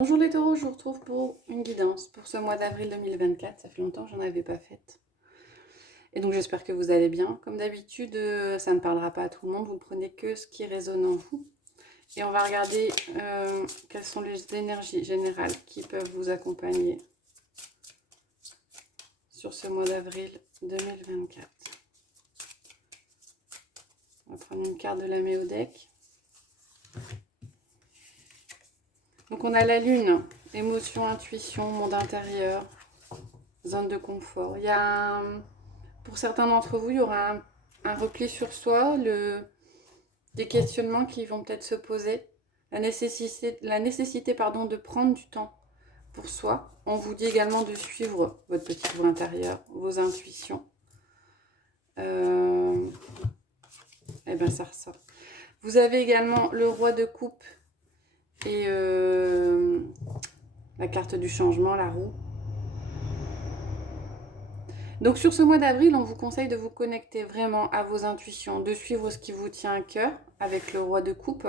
Bonjour les taureaux, je vous retrouve pour une guidance pour ce mois d'avril 2024. Ça fait longtemps que j'en avais pas faite. Et donc j'espère que vous allez bien. Comme d'habitude, ça ne parlera pas à tout le monde. Vous ne prenez que ce qui résonne en vous. Et on va regarder quelles sont les énergies générales qui peuvent vous accompagner sur ce mois d'avril 2024. On va prendre une carte de la Méodec. Donc on a la lune, émotion, intuition, monde intérieur, zone de confort. Il y a pour certains d'entre vous, il y aura un repli sur soi, des questionnements qui vont peut-être se poser, la nécessité de prendre du temps pour soi. On vous dit également de suivre votre petite voix intérieure, vos intuitions. Et bien ça ressort. Vous avez également le roi de coupe et la carte du changement, la roue. Donc sur ce mois d'avril, on vous conseille de vous connecter vraiment à vos intuitions, de suivre ce qui vous tient à cœur avec le roi de coupe,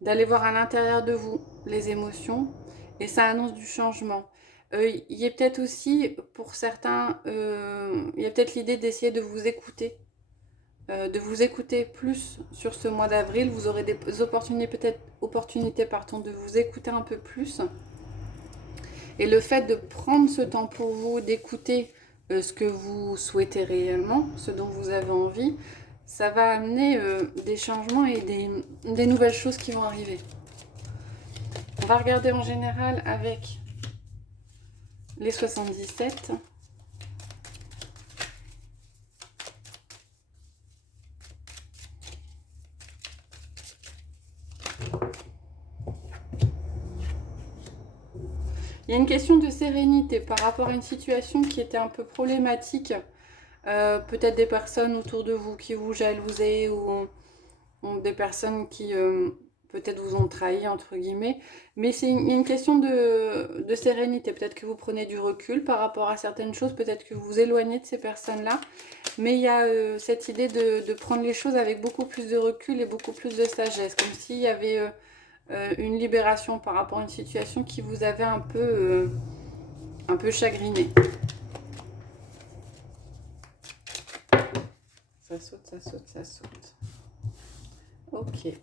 d'aller voir à l'intérieur de vous les émotions, et ça annonce du changement. Il y a peut-être aussi, pour certains, il y a peut-être l'idée d'essayer de vous écouter plus sur ce mois d'avril. Vous aurez des opportunités de vous écouter un peu plus. Et le fait de prendre ce temps pour vous, d'écouter ce que vous souhaitez réellement, ce dont vous avez envie, ça va amener des changements et des nouvelles choses qui vont arriver. On va regarder en général avec les 77. Il y a une question de sérénité par rapport à une situation qui était un peu problématique. Peut-être des personnes autour de vous qui vous jalousaient ou des personnes qui peut-être vous ont trahi, entre guillemets. Mais c'est une question de sérénité. Peut-être que vous prenez du recul par rapport à certaines choses. Peut-être que vous vous éloignez de ces personnes-là. Mais il y a cette idée de prendre les choses avec beaucoup plus de recul et beaucoup plus de sagesse. Comme s'il y avait une libération par rapport à une situation qui vous avait un peu chagriné. Ça saute, ça saute, ça saute. Ok.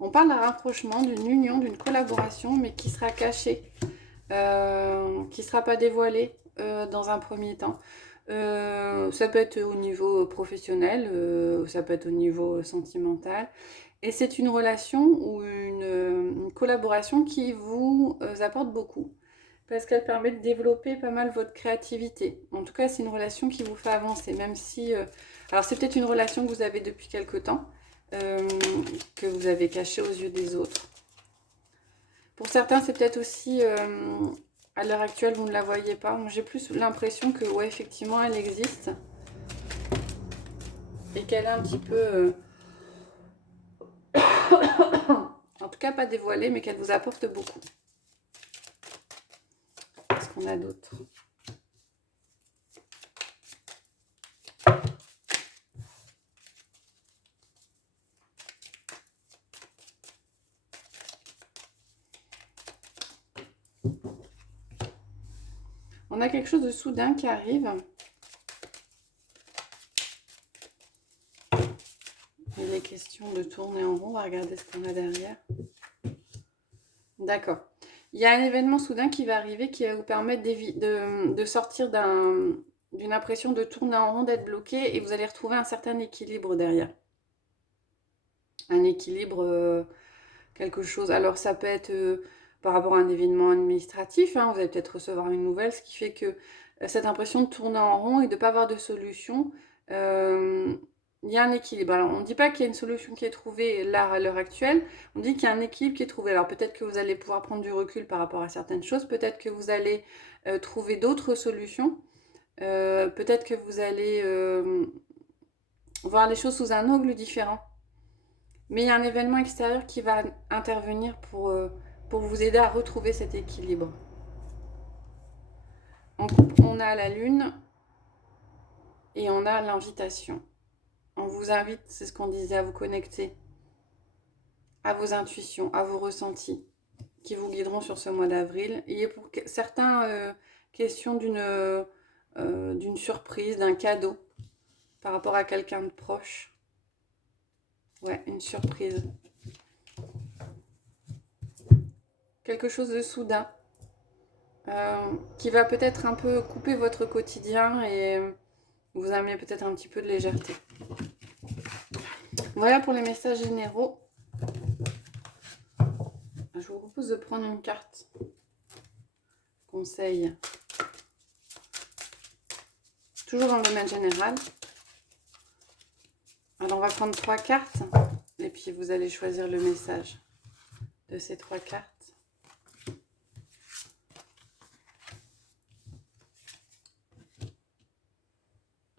On parle d'un rapprochement, d'une union, d'une collaboration, mais qui sera cachée, qui ne sera pas dévoilée dans un premier temps. Ça peut être au niveau professionnel, ça peut être au niveau sentimental. Et c'est une relation ou une collaboration qui vous apporte beaucoup, parce qu'elle permet de développer pas mal votre créativité. En tout cas, c'est une relation qui vous fait avancer, même si... alors, c'est peut-être une relation que vous avez depuis quelque temps, que vous avez cachée aux yeux des autres. Pour certains, c'est peut-être aussi... à l'heure actuelle, vous ne la voyez pas. Moi, j'ai plus l'impression que, ouais, effectivement, elle existe. Et qu'elle est un petit peu... en tout cas, pas dévoilée, mais qu'elle vous apporte beaucoup. Qu'est-ce qu'on a d'autre ? On a quelque chose de soudain qui arrive. Il est question de tourner en rond. On va regarder ce qu'on a derrière. D'accord. Il y a un événement soudain qui va arriver qui va vous permettre de sortir d'une impression de tourner en rond, d'être bloqué, et vous allez retrouver un certain équilibre derrière. Un équilibre, quelque chose. Alors ça peut être par rapport à un événement administratif, hein, vous allez peut-être recevoir une nouvelle, ce qui fait que cette impression de tourner en rond et de ne pas avoir de solution, il y a un équilibre. Alors on ne dit pas qu'il y a une solution qui est trouvée là à l'heure actuelle, on dit qu'il y a un équilibre qui est trouvé. Alors peut-être que vous allez pouvoir prendre du recul par rapport à certaines choses, peut-être que vous allez trouver d'autres solutions, peut-être que vous allez voir les choses sous un angle différent. Mais il y a un événement extérieur qui va intervenir pour vous aider à retrouver cet équilibre. En couple, on a la lune, Et on a l'invitation. On vous invite, c'est ce qu'on disait, à vous connecter à vos intuitions, à vos ressentis qui vous guideront sur ce mois d'avril. Il est pour certains question d'une surprise, d'un cadeau par rapport à quelqu'un de proche. Ouais, une surprise. Quelque chose de soudain qui va peut-être un peu couper votre quotidien et vous amener peut-être un petit peu de légèreté. Voilà pour les messages généraux. Je vous propose de prendre une carte conseil. Toujours dans le domaine général. Alors on va prendre 3 cartes et puis vous allez choisir le message de ces 3 cartes.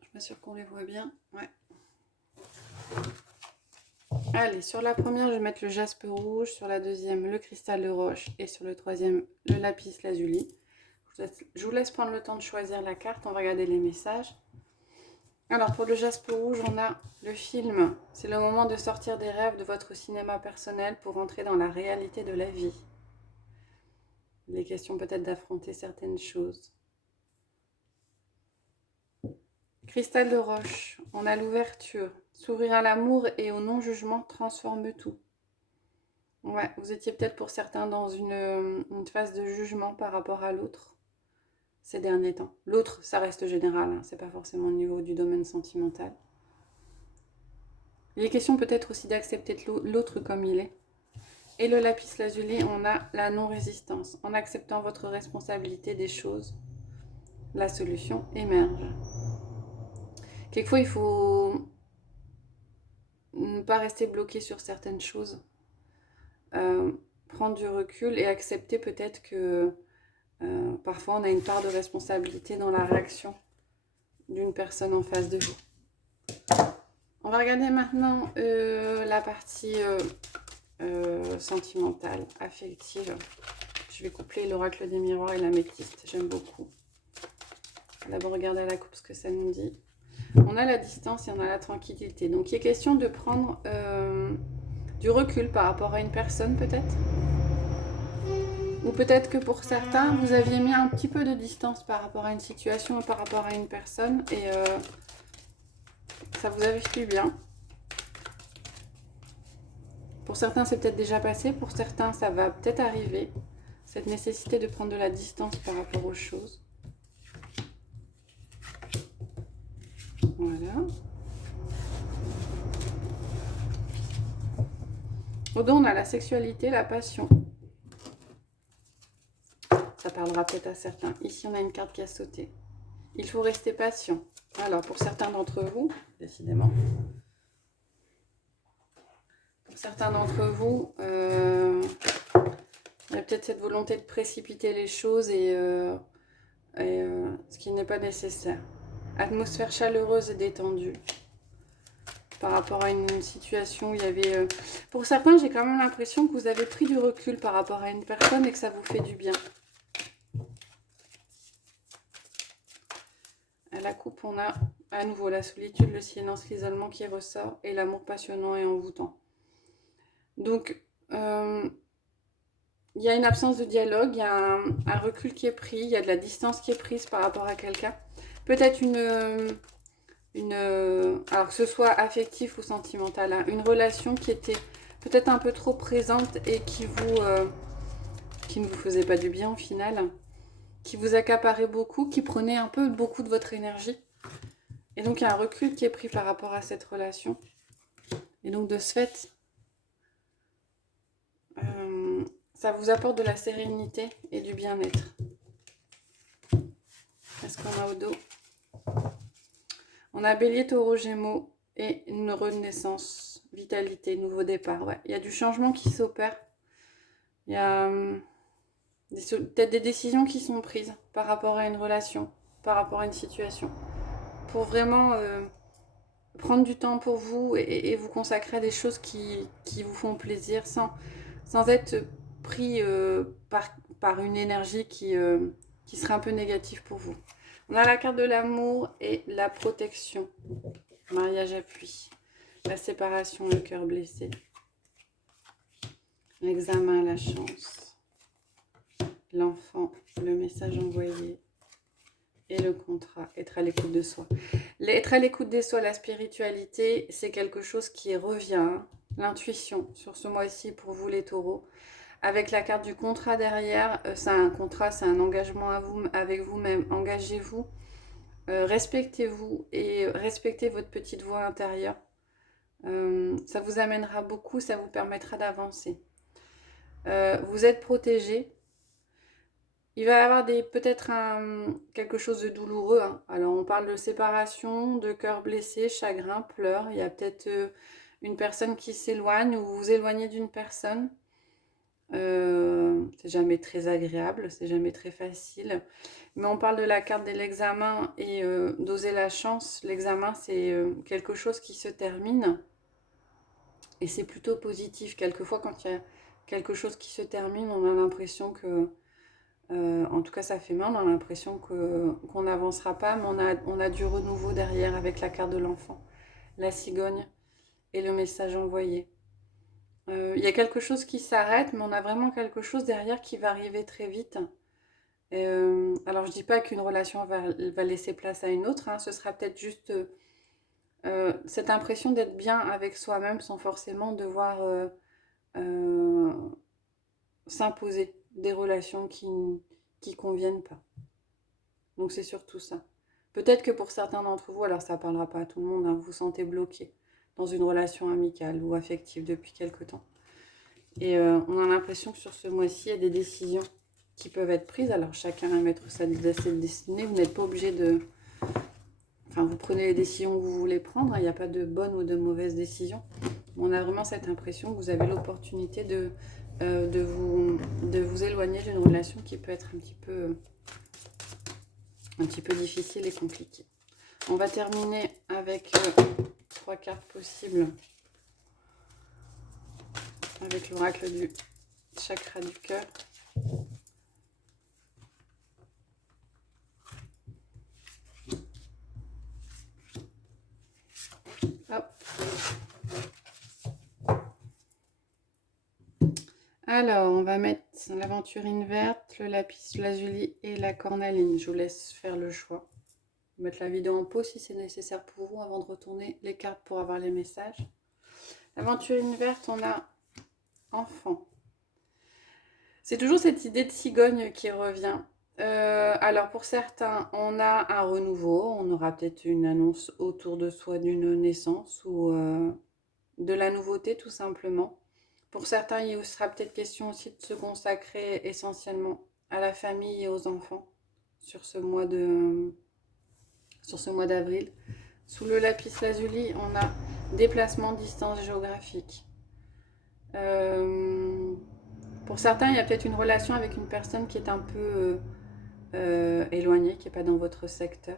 Je m'assure qu'on les voit bien. Ouais. Allez, sur la première, je vais mettre le jaspe rouge, sur la deuxième, le cristal de roche et sur le troisième, le lapis lazuli. Je vous laisse prendre le temps de choisir la carte. On va regarder les messages. Alors, pour le jaspe rouge, on a le film. C'est le moment de sortir des rêves de votre cinéma personnel pour entrer dans la réalité de la vie. Il est question peut-être d'affronter certaines choses. Cristal de roche, on a l'ouverture. S'ouvrir à l'amour et au non-jugement transforme tout. Ouais, vous étiez peut-être pour certains dans une phase de jugement par rapport à l'autre ces derniers temps. L'autre, ça reste général, hein, c'est pas forcément au niveau du domaine sentimental. Il est question peut-être aussi d'accepter l'autre comme il est. Et le lapis lazuli, on a la non-résistance. En acceptant votre responsabilité des choses, la solution émerge. Quelquefois, il faut ne pas rester bloqué sur certaines choses. Prendre du recul et accepter peut-être que parfois on a une part de responsabilité dans la réaction d'une personne en face de vous. On va regarder maintenant la partie sentimentale, affective. Je vais coupler l'oracle des miroirs et l'améthyste, j'aime beaucoup. On va d'abord regarder à la coupe ce que ça nous dit. On a la distance et on a la tranquillité. Donc il est question de prendre du recul par rapport à une personne peut-être. Ou peut-être que pour certains, vous aviez mis un petit peu de distance par rapport à une situation ou par rapport à une personne et ça vous avait fait du bien. Pour certains, c'est peut-être déjà passé. Pour certains, ça va peut-être arriver. Cette nécessité de prendre de la distance par rapport aux choses. Voilà. Au dos, on a la sexualité, la passion. Ça parlera peut-être à certains. Ici, on a une carte qui a sauté. Il faut rester patient. Alors, pour certains d'entre vous, décidément, pour certains d'entre vous, il y a peut-être cette volonté de précipiter les choses et ce qui n'est pas nécessaire. Atmosphère chaleureuse et détendue. Par rapport à une situation où il y avait... Pour certains, j'ai quand même l'impression que vous avez pris du recul par rapport à une personne et que ça vous fait du bien. À la coupe, on a à nouveau la solitude, le silence, l'isolement qui ressort et l'amour passionnant et envoûtant. Donc, il y a une absence de dialogue, il y a un recul qui est pris, il y a de la distance qui est prise par rapport à quelqu'un. Peut-être alors que ce soit affectif ou sentimental, hein, une relation qui était peut-être un peu trop présente et qui ne vous faisait pas du bien au final, qui vous accaparait beaucoup, qui prenait un peu beaucoup de votre énergie. Et donc il y a un recul qui est pris par rapport à cette relation. Et donc de ce fait, ça vous apporte de la sérénité et du bien-être. Qu'est-ce qu'on a au dos ? On a Bélier, Taureau, Gémeaux et une renaissance, vitalité, nouveau départ. Ouais. Il y a du changement qui s'opère. Il y a peut-être des décisions qui sont prises par rapport à une relation, par rapport à une situation. Pour vraiment prendre du temps pour vous et vous consacrer à des choses qui vous font plaisir sans être pris par une énergie qui serait un peu négative pour vous. On a la carte de l'amour et la protection. Mariage appui. La séparation, le cœur blessé. L'examen, la chance. L'enfant, le message envoyé. Et le contrat, être à l'écoute de soi. Être à l'écoute de soi, la spiritualité, c'est quelque chose qui revient. Hein. L'intuition sur ce mois-ci pour vous les taureaux. Avec la carte du contrat derrière, c'est un contrat, c'est un engagement avec vous-même. Engagez-vous, respectez-vous et respectez votre petite voix intérieure. Ça vous amènera beaucoup, ça vous permettra d'avancer. Vous êtes protégé. Il va y avoir peut-être quelque chose de douloureux. Hein. Alors on parle de séparation, de cœur blessé, chagrin, pleurs. Il y a peut-être une personne qui s'éloigne ou vous vous éloignez d'une personne. C'est jamais très agréable, c'est jamais très facile. Mais on parle de la carte de l'examen et d'oser la chance. L'examen, c'est quelque chose qui se termine. Et c'est plutôt positif. Quelquefois, quand il y a quelque chose qui se termine, on a l'impression que... en tout cas, ça fait mal. On a l'impression qu'on n'avancera pas. Mais on a du renouveau derrière avec la carte de l'enfant. La cigogne et le message envoyé. Il y a quelque chose qui s'arrête, mais on a vraiment quelque chose derrière qui va arriver très vite. Alors, je dis pas qu'une relation va laisser place à une autre. Hein, ce sera peut-être juste cette impression d'être bien avec soi-même sans forcément devoir s'imposer des relations qui conviennent pas. Donc, c'est surtout ça. Peut-être que pour certains d'entre vous, alors ça parlera pas à tout le monde, hein, vous vous sentez bloqué dans une relation amicale ou affective depuis quelque temps. Et on a l'impression que sur ce mois-ci, il y a des décisions qui peuvent être prises. Alors chacun va mettre sa destinée. Vous n'êtes pas obligé de... Enfin, vous prenez les décisions que vous voulez prendre. Il n'y a pas de bonne ou de mauvaise décision. On a vraiment cette impression que vous avez l'opportunité de vous éloigner d'une relation qui peut être un petit peu difficile et compliquée. On va terminer avec 3 cartes possibles. Avec l'oracle du chakra du cœur. Hop. Alors, on va mettre l'aventurine verte, le lapis lazuli et la cornaline. Je vous laisse faire le choix. Je vais mettre la vidéo en pause si c'est nécessaire pour vous avant de retourner les cartes pour avoir les messages. L'aventurine verte, on a enfant. C'est toujours cette idée de cigogne qui revient. Alors pour certains, on a un renouveau, on aura peut-être une annonce autour de soi d'une naissance ou de la nouveauté tout simplement. Pour certains, il sera peut-être question aussi de se consacrer essentiellement à la famille et aux enfants sur ce mois d'avril. Sous le lapis lazuli, on a déplacement, distance géographique. Pour certains, il y a peut-être une relation avec une personne qui est un peu éloignée, qui n'est pas dans votre secteur.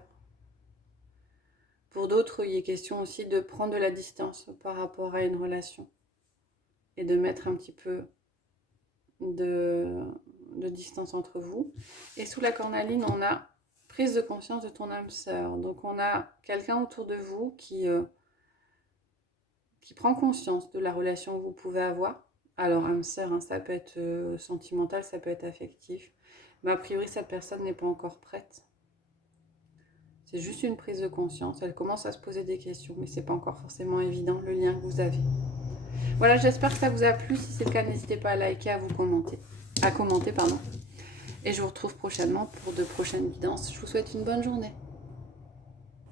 Pour d'autres, il est question aussi de prendre de la distance par rapport à une relation et de mettre un petit peu de distance entre vous. Et sous la cornaline, on a prise de conscience de ton âme sœur. Donc on a quelqu'un autour de vous qui prend conscience de la relation que vous pouvez avoir. Alors âme sœur, hein, ça peut être sentimental, ça peut être affectif. Mais a priori, cette personne n'est pas encore prête. C'est juste une prise de conscience. Elle commence à se poser des questions, mais c'est pas encore forcément évident le lien que vous avez. Voilà, j'espère que ça vous a plu. Si c'est le cas, n'hésitez pas à liker, à commenter. Et je vous retrouve prochainement pour de prochaines guidances. Je vous souhaite une bonne journée.